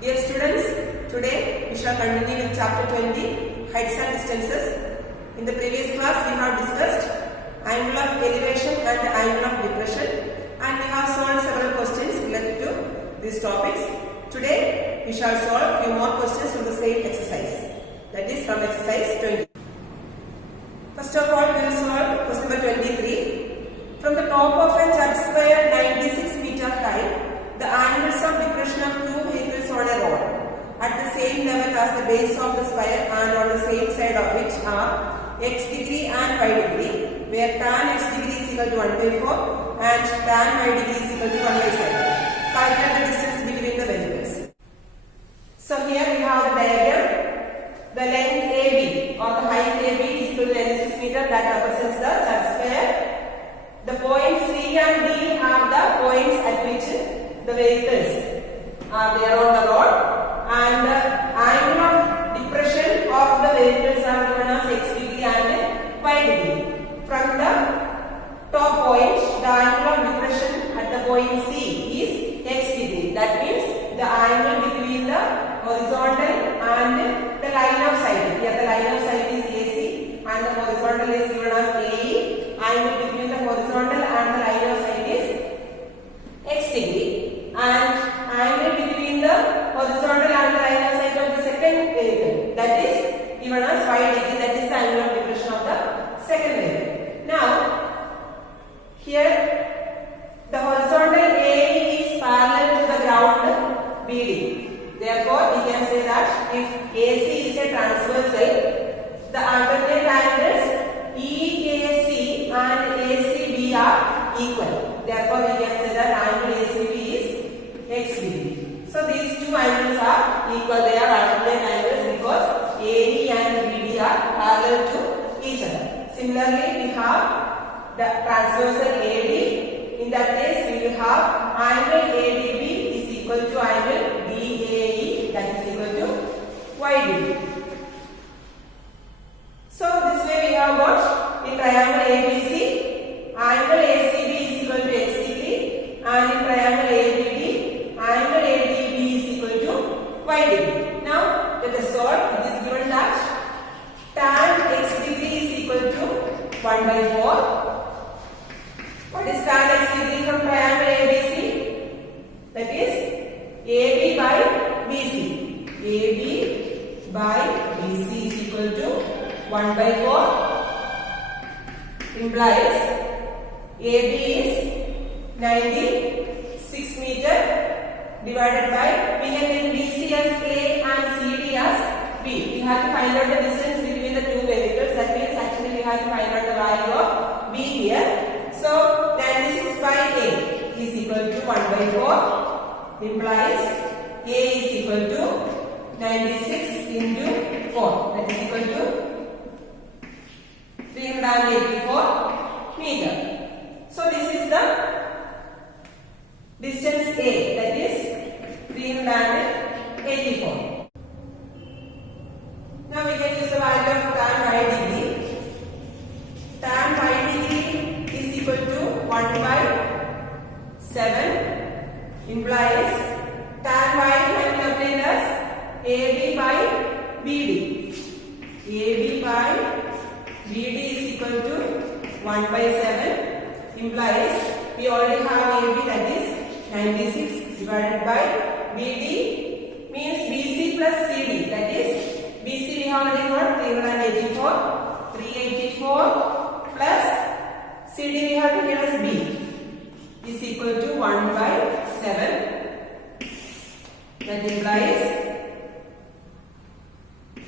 Dear students, today we shall continue with chapter 20, heights and distances. In the previous class we have discussed angle of elevation and angle of depression, and we have solved several questions related to these topics. Today we shall solve few more questions from the same exercise, that is from exercise 20. First of all, we will solve question number 23. From the top of a church spire 96 meter high, the angles of depression of two vehicles on a road at the same level as the base of the spire and on the same side of which are x degree and y degree, where tan x degree is equal to 1/4 and tan y degree is equal to 1/7. Calculate the distance between the vehicles. So here we have the diagram. The length AB or the height AB is equal to 96 meter, that represents the church spire. The points C and D have the points at which the vehicles are there on the road, and the angle of depression of the vehicles are given as x degree and y degree. From the top point, the angle of depression at the point C is x degree. That means the angle between the horizontal and the line of sight. Here the line of sight is AC and the horizontal is given as AE. Angle between the horizontal and the line of sight is x degree, and angle between the horizontal and the line of sight of the second vehicle, that is given as y degree, that is the angle of depression of the second vehicle. Now here the horizontal AE is parallel to the ground BD. Therefore we can say that if AC is a transversal, the alternate angles EAC and ACB are equal. Therefore we can say that angle ACB is x degree. So these two angles are equal. They are alternate angles because AE and BD are parallel to each other. Similarly, we have the transversal AD. In that case, we will have angle ADB is equal to angle DAE, that is equal to y degree. So this way we have got in triangle ABC, angle ACB is equal to x degree, and in triangle ABD, angle ADB is equal to y degree. Now let us solve. It is given that tan x degree is equal to 1/4. What is tan x degree from triangle ABC? That is AB by BC. AB by BC is equal to 1/4, implies AB is 96 meter divided by, we can take BC as A and CD as B. We have to find out the distance between the two vehicles. That means actually we have to find out the value of B here. So 96 by A is equal to 1/4, implies A is equal to 96 into 4, that is equal to 384 meter. So this is the distance A, that is 384. Now we can use the value of tan y degree. Tan y degree is equal to 1/7, implies tan y can be obtained as AB by BD. AB by BD is equal to 1/7, implies we already have AB, that is 96 divided by BD means BC plus CD, that is BC we have already got 384 plus CD we have to get as B is equal to 1/7. That implies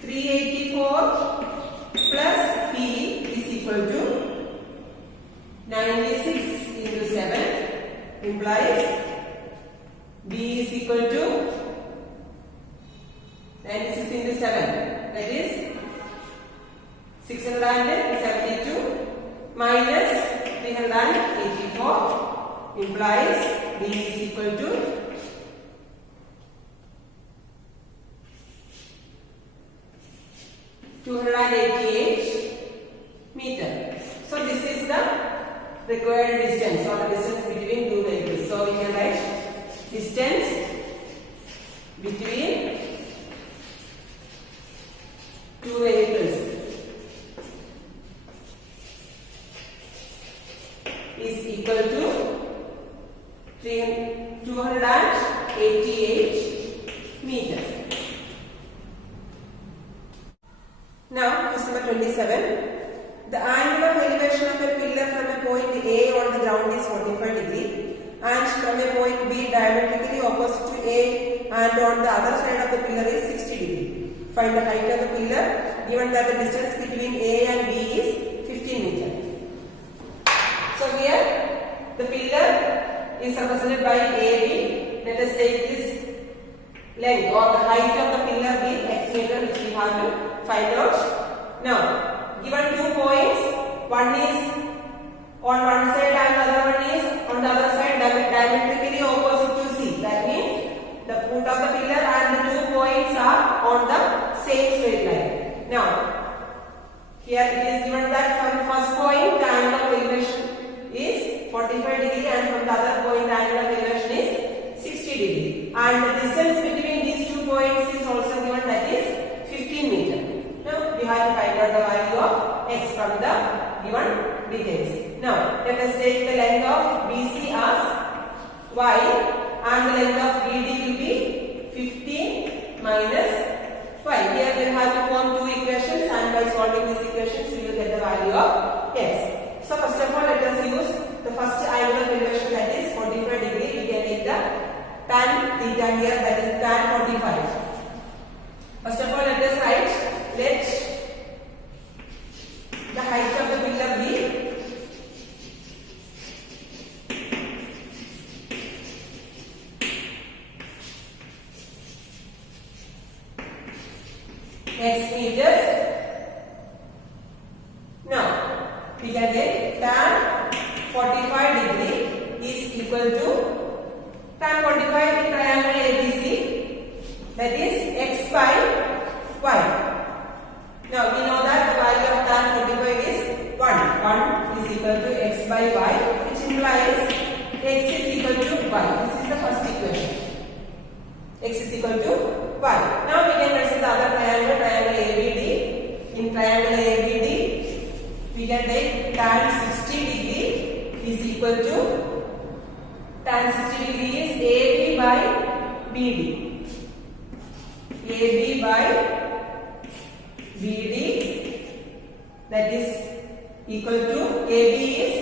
384 plus P is equal to 96 into 7, implies B is equal to 96 into 7, that is 672 minus 384, implies B is equal to 288 meter. So this is the required distance or the distance between two vehicles. So we can write distance between two vehicles is equal to 288 meters. Now, question number 27. The angle of elevation of a pillar from a point A on the ground is 45 degree and from a point B diametrically opposite to A and on the other side of the pillar is 60 degree. Find the height of the pillar given that the distance between A and B is 15 meters. So here the pillar is represented by AB. Let us take this length or the height of the pillar B x meter, which we have to find out. Now, given 2 points, one is on one side and the other one is on the other side, diametrically opposite to C. That means the foot of the pillar and the 2 points are on the same straight line. Now, here it is given that from first point the angle of elevation is 45 degree and from the other point the angle of elevation is 60 degree. And the distance between these 2 points is also given, that is 15 meters. Now, we have to find out the value of x from the given details. Now, let us take the length of BC as y and the length of BD will be 15 minus y. Here we have to form 2 equations and by solving these equations we will get the value of x. So, first of all, let us use the first angle of elevation, that is 45 degree. We can take the tan theta here, that is tan 45. First of all, let us write, let the height of the pillar be x meters. Now, we can take tan 45 degree is equal to tan 45 in triangle ABC, that is x by y. Now, we know that the value of tan 45 is 1. 1 is equal to x by y, which implies x is equal to y. This is the first equation. X is equal to y. Now, we can consider the other triangle, triangle ABD. In triangle ABD, we can take tan 60 degree is equal to tan 60 degree is AB by BD. AB by BD, that is equal to AB is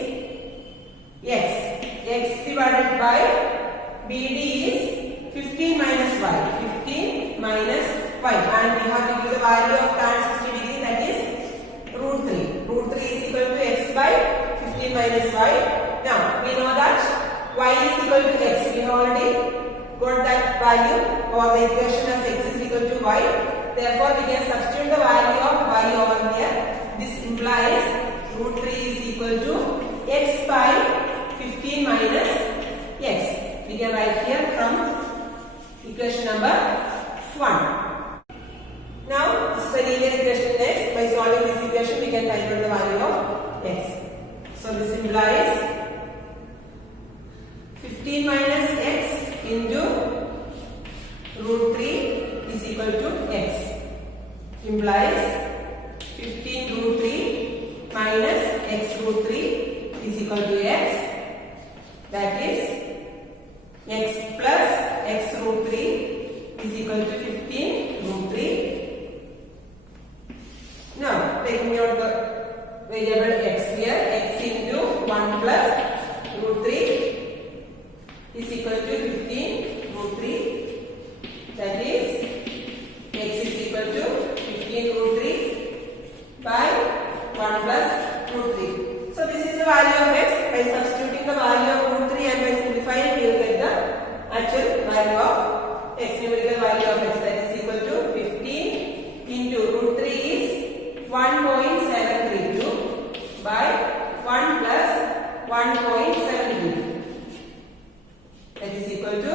x. X divided by BD is 15 minus y. 15 minus y. And we have to give the value of tan 60 degree, that is root 3. Root 3 is equal to x by 15 minus y. Now, we know that y is equal to x. We have already got that value or the equation as x is equal to y. Therefore, we can substitute the value of y over here. This implies root 3 is equal to x by 15 minus x. We can write here from equation number 1. Now, this is the linear equation next. By solving this equation, we can find out the value of x. So, this implies 15 minus x into root 3 is equal to x. Implies 15 root 3 minus x root 3 is equal to x. That is x plus x root 3 is equal to 15 root 3. Now, taking out the variable x here, x into 1 plus root 3 is equal to 15 root 3. That is x is equal to 15 root 3 by 1 plus root 3. So, this is the value of x. By substituting the value of root 3 and by simplifying, we will get the actual value of x, numerical value of x, that is equal to 15 into root 3 is 1.732 by 1 plus 1.732. That is equal to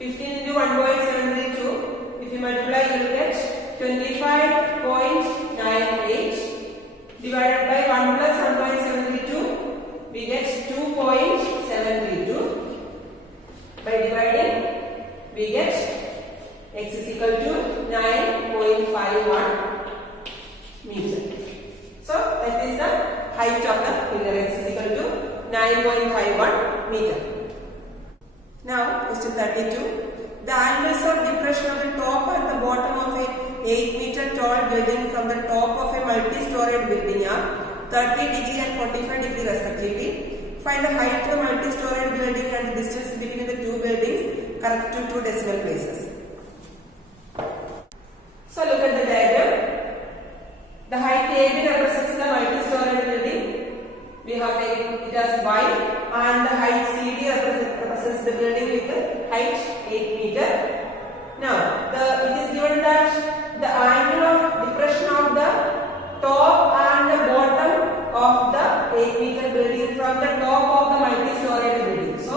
15 into 1.732. If you multiply, you will get 25.98 divided by 1 plus 1.732. We get 2.732. By dividing, we get x is equal to 9.51 meter. So that is the height of the pillar. X is equal to 9.51 meter. Now question 32. The angles of depression of the top and the bottom of a 8 meter tall building from the top of a multi-storied building are 30 degree and 45 degree respectively. Find the height of the multi-storied building and the distance between the two buildings correct to two decimal places. So look at the diagram. The height AB represents the multi-storied building. We have taken it as Y, and the height CD represents the building with the height 8 meter. Now it is given that the angle of depression of the top and the bottom of the 8 meter building from the top of the multi-storied building. So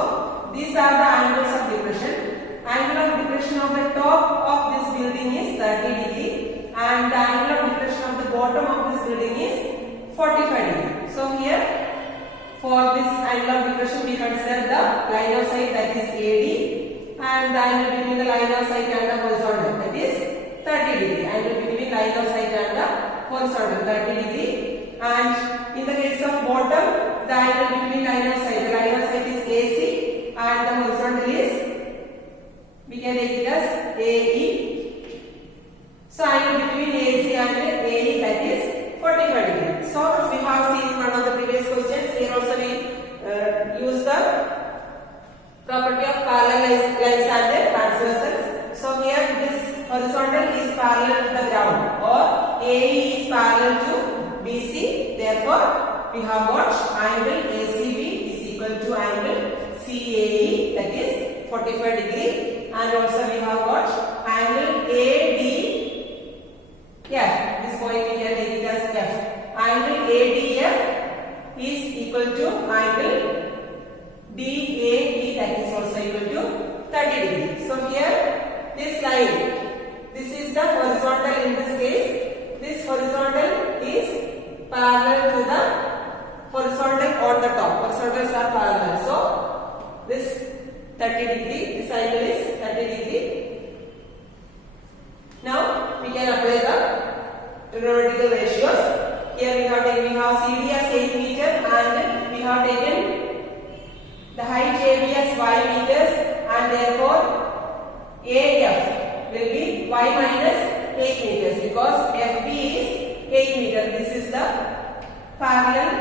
these are the angles of depression. Angle of depression of the top of this building is 30 degree and the angle of depression of the bottom of this building is 45 degree. So here for this angle of depression we consider the line of sight, that is AD, and the angle between the line of sight and the horizontal, that is 30 degree. Angle between line of sight and the horizontal, 30 degree. And in the case of bottom, the angle between line of sight, the line of sight is AC and the horizontal is, we can take it as AE. So angle between AC and AE, that is 45 degree. So as we have seen in one of the previous questions, here also we use the property of parallel lines and transversals. So here this horizontal is parallel to the ground, or AE is parallel to BC. Therefore, we have got angle ACB is equal to angle CAE, that is 45 degree, and also we have got angle ADF. This point we can take it as F. Angle ADF is equal to angle DAE, that is also equal to 30 degree. So here this line, this is the horizontal in this case. This horizontal is parallel to the horizontal on the top. Horizontals are parallel. So this 30 degree, this angle is 30 degree. Now we can apply the trigonometrical ratios. Here we have CD as 8 meter and we have taken the height AB as 5 meters, and therefore AF will be Y minus 8 meters because FB is 8 meter. This is the parallel,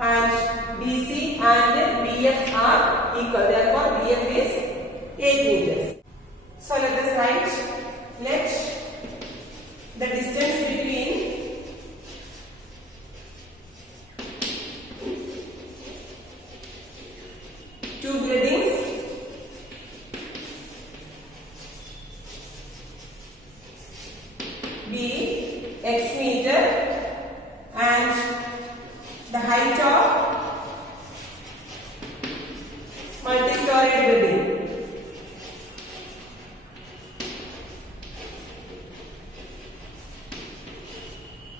and BC and BF are equal. Therefore BF is 8 meters. So let us write, let the distance between two buildings be x meter and the height of multi-storied building.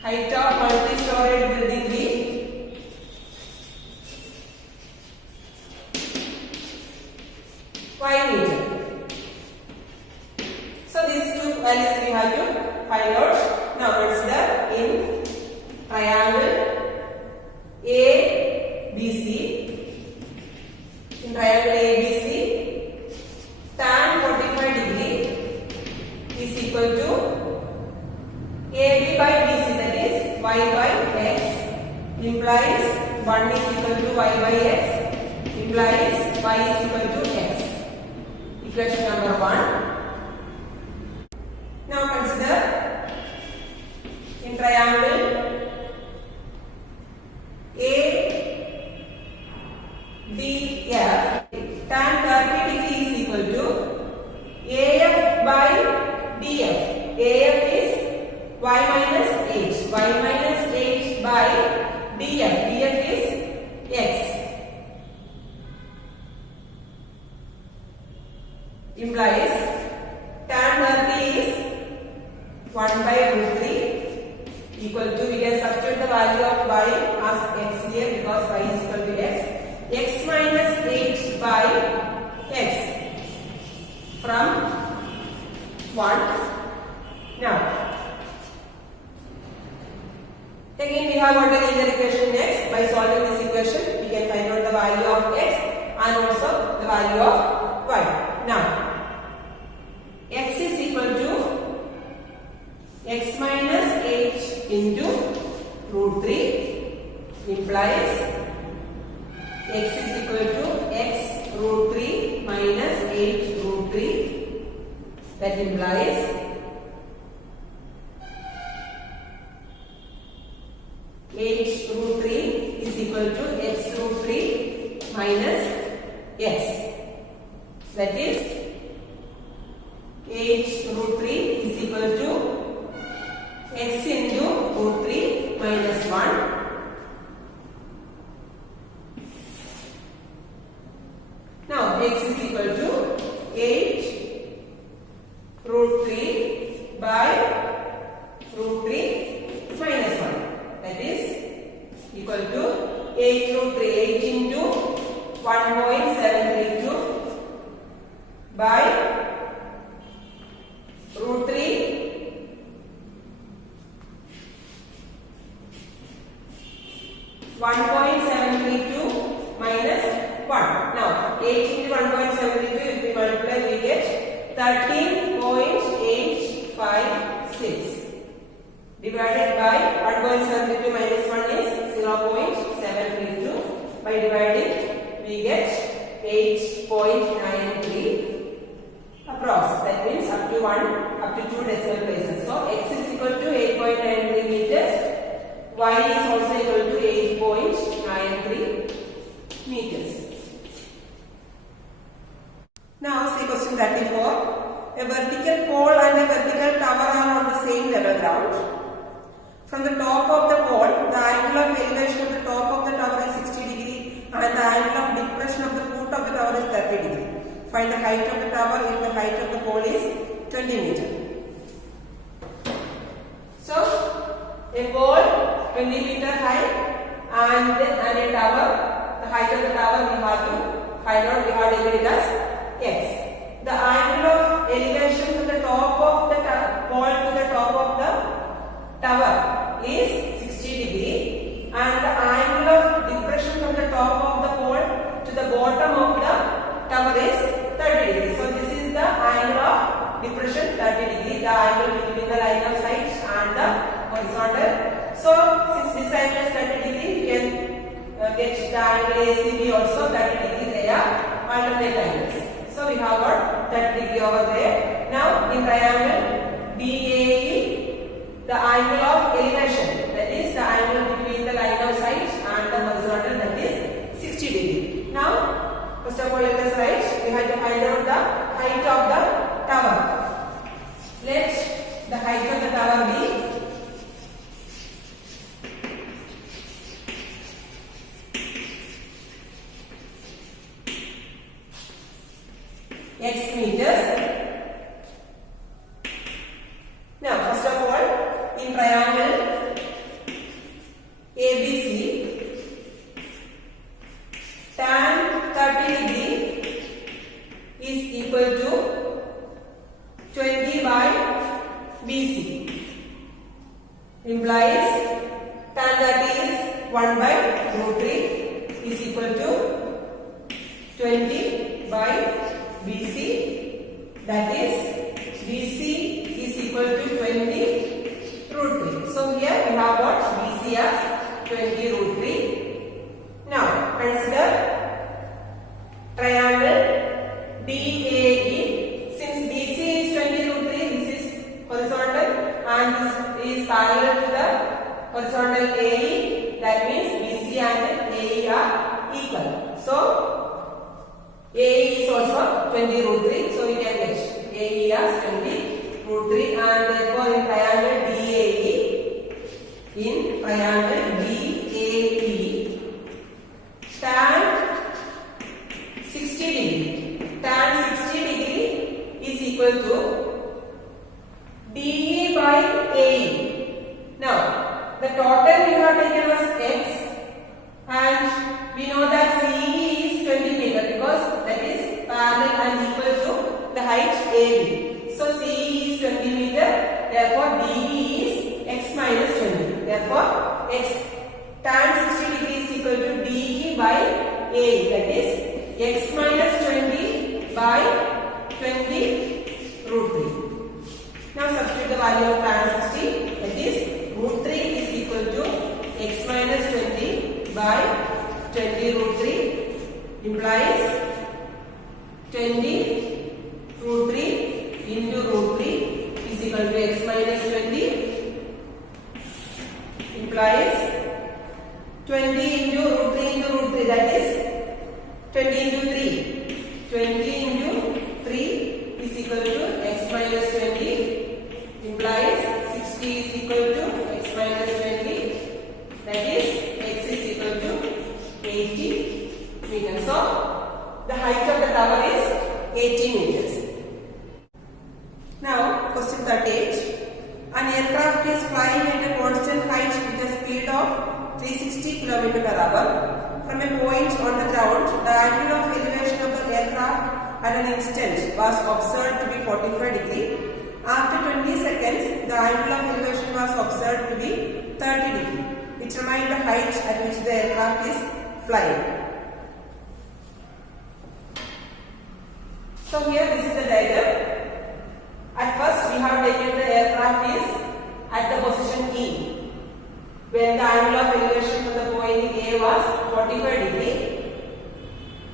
Height of multi-storied building be y meter. So these two values we have to find out. Now consider in triangle ABC. In triangle ABC, tan 45 degree is equal to AB by BC, that is y by x, implies 1 is equal to y by x, implies y is equal to x. Equation number 1. Now consider in triangle ADF, tan 30 degree is equal to AF by DF. AF is y minus h. Y minus h by df. df is x. Implies tan 30 is 1 by root 3 equal to, we can substitute the value of y as x here because y is equal to x. X minus h by x. From 1. Now, again we have got the linear equation next. By solving this equation, we can find out the value of x and also the value of y. Now, x is equal to x minus h into root 3 implies x is equal to x root 3 minus h root 3. That implies h root 3 is equal to x root 3 minus x. That is h root 3 is equal to x into root 3 minus 1. Now x is equal to h root 3 by root 3 minus 1. That is equal to h root 3, h into 1.732 by root 3 1.732 minus 1. Now h into 1.732, if we multiply, we get 13.856 divided by 1.732 minus 1 is 0.732. By dividing, we get 8.93 approx. That means up to 2 decimal places. So x is equal to 8.93 meters. Y is also equal to 8.93 meters. Now see question 34. A vertical pole and a vertical tower are on the same level ground. From the top of the pole, the angle of elevation of the top of the tower is 60 degree and the angle of depression of the foot of the tower is 30 degree. Find the height of the tower if the height of the pole is 20 meter. So, a pole 20 meter high and a tower, the height of the tower we have to find out, we have to give it as x. The angle of elevation from the top of the pole to the top of the tower is 60 degree and the angle of depression from the top of the pole to the bottom of the tower is 30 degree. So this is the angle of depression 30 degree, the angle between the line of sight and the horizontal. So since this angle is 30 degree, we can get the angle ACB also 30 degree. They are alternate angles. So we have got 30 degree over there. Now in triangle BAE, the angle of elevation, that is the angle between the line of sight and the horizontal, that is 60 degree. Now first of all, let us write. We have to find out the height of the tower. Let the height of the tower be x meters. Now first of all, in triangle ABC, tan 30 degree is equal to 20 by BC. Implies tan 30 is 1 by root 3 is equal to 20 by BC. That is BC is equal to 20 root 3. So here we have got BC as 20 root 3. Now consider triangle DAE. Since BC is 20 root 3, this is horizontal and this is parallel to the horizontal AE. That means BC and AE are equal. So AE is also 20 root 3. So we can get AE as 20 root 3 and therefore in triangle DAE, tan 60 degree. Tan 60 degree is equal to DE by AE. Now the total we have taken as x and we know that CE is 20 meter because that is parallel and equal to the height AB. So CE is minus 20 by 20 root 3 implies 20 root 3 into root 3 is equal to x minus 20 implies 20 into root 3 into root 3, that is 20 into 3. 20 into 3 is equal to x minus 20 implies 60 is equal to x minus 20, that is x is equal to 80 meters. So the height of the tower is 80 meters. Now question 38. An aircraft is flying at a constant height with a speed of 360 km per hour. From a point on the ground, the angle of elevation of the aircraft at an instant was observed to be 45 degree. After 20 seconds, the angle of elevation was observed to be 30 degree. Determine the height at which the aircraft is flying. So here this is the diagram. At first we have taken the aircraft is at the position E, where the angle of elevation from the point A was 45 degree,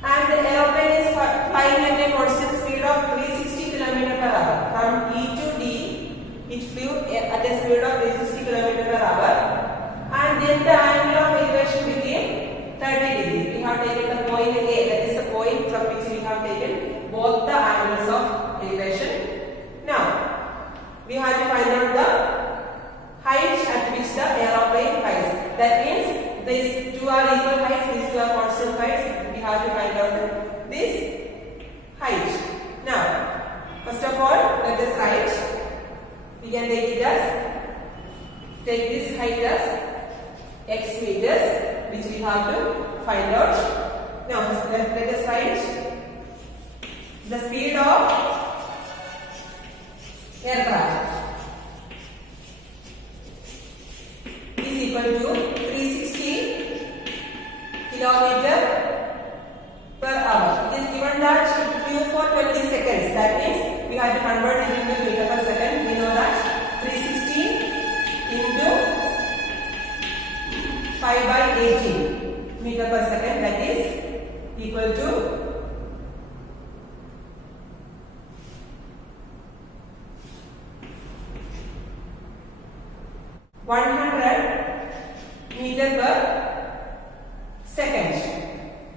and the aeroplane is flying at a constant speed of 360 km per hour. From E to D, it flew at a speed of 360 km per hour, and then the angle of elevation became 30 degree. We have taken the point A, that is the point from which we have taken both the angles of elevation. Now, we have to find out the height at which the aeroplane flies. That means these two are equal heights, these two are constant heights. We have to find out this height. Now, first of all, let us write. We can take this height as x meters, which we have to find out. Now, let us write the speed of aircraft is equal to 360 km per hour. It is given that it flew for 20 seconds. That means we have to convert it into meter per second. We know that 360 into 5 by 18 meter per second, that is equal to 100 meter per second.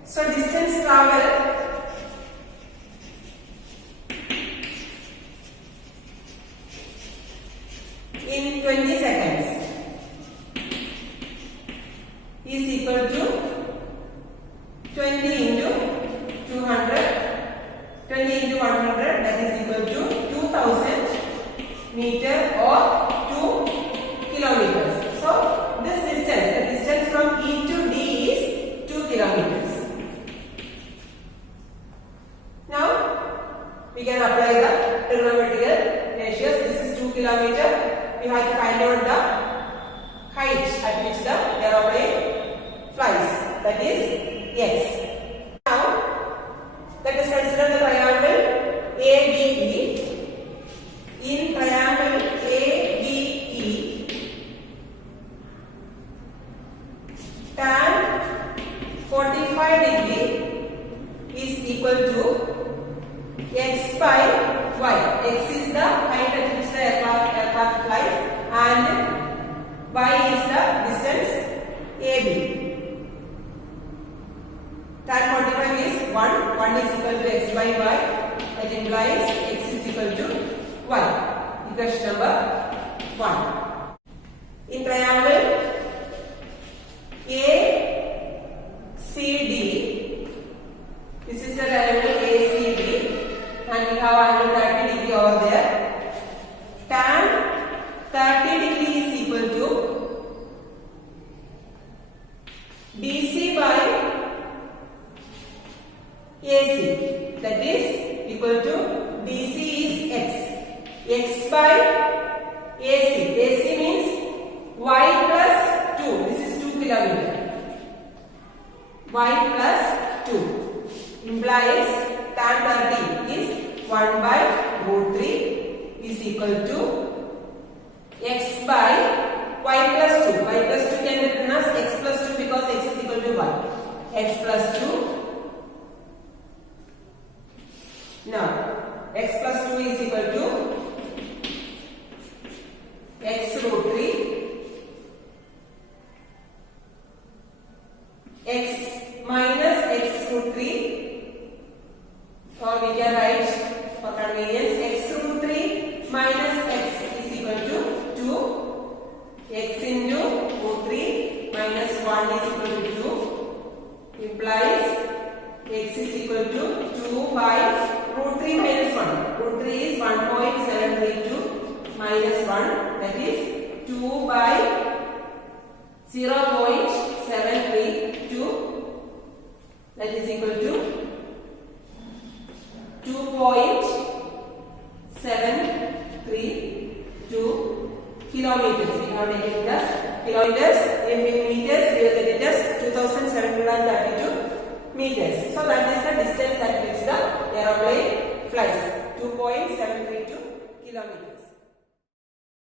So distance traveled in 20 seconds is equal to 20 into 200, 20 into 100, that is equal to 2000 meter or 2 kilometers. So this distance, the distance from E to D is 2 kilometers. Now we can apply the trigonometrical ratios. This is 2 kilometers. We have to find out the height at which the aeroplane flies, that is x. Now let us consider the triangle ABE. In triangle ABE, tan 45 degree is equal to x by y. X is the height at which the aircraft flies, and y is the distance AB. Tan 45 is 1. 1 is equal to x by y. That implies x is equal to y. Equation number 1. In triangle ACD, this is the triangle ACD, and we have angle 30 degree over there. Tan 30 degree is equal to BC by AC, that is equal to BC is x. X by AC. AC means y plus 2. This is 2 kilometers. Y plus 2 implies tan 30 is 1 by root 3 is equal to x by y plus 2. Y plus 2 can be written as x plus 2 because x is equal to y. X plus 2. Now, x plus 2 is equal to x root 3. X minus x root 3, or we can write for convenience x root 3 minus x is equal to 2. X into root 3 minus 1 is equal to 2 implies x is equal to 2 by root 3 minus 1. Root 3 is 1.732 minus 1, that is 2 by 0.732, that is equal to 2.732 kilometers. We have taken it as kilometers. If in meters, we will get it as 2732 meters. So that is the distance at which the aeroplane flies, 2.732 kilometers.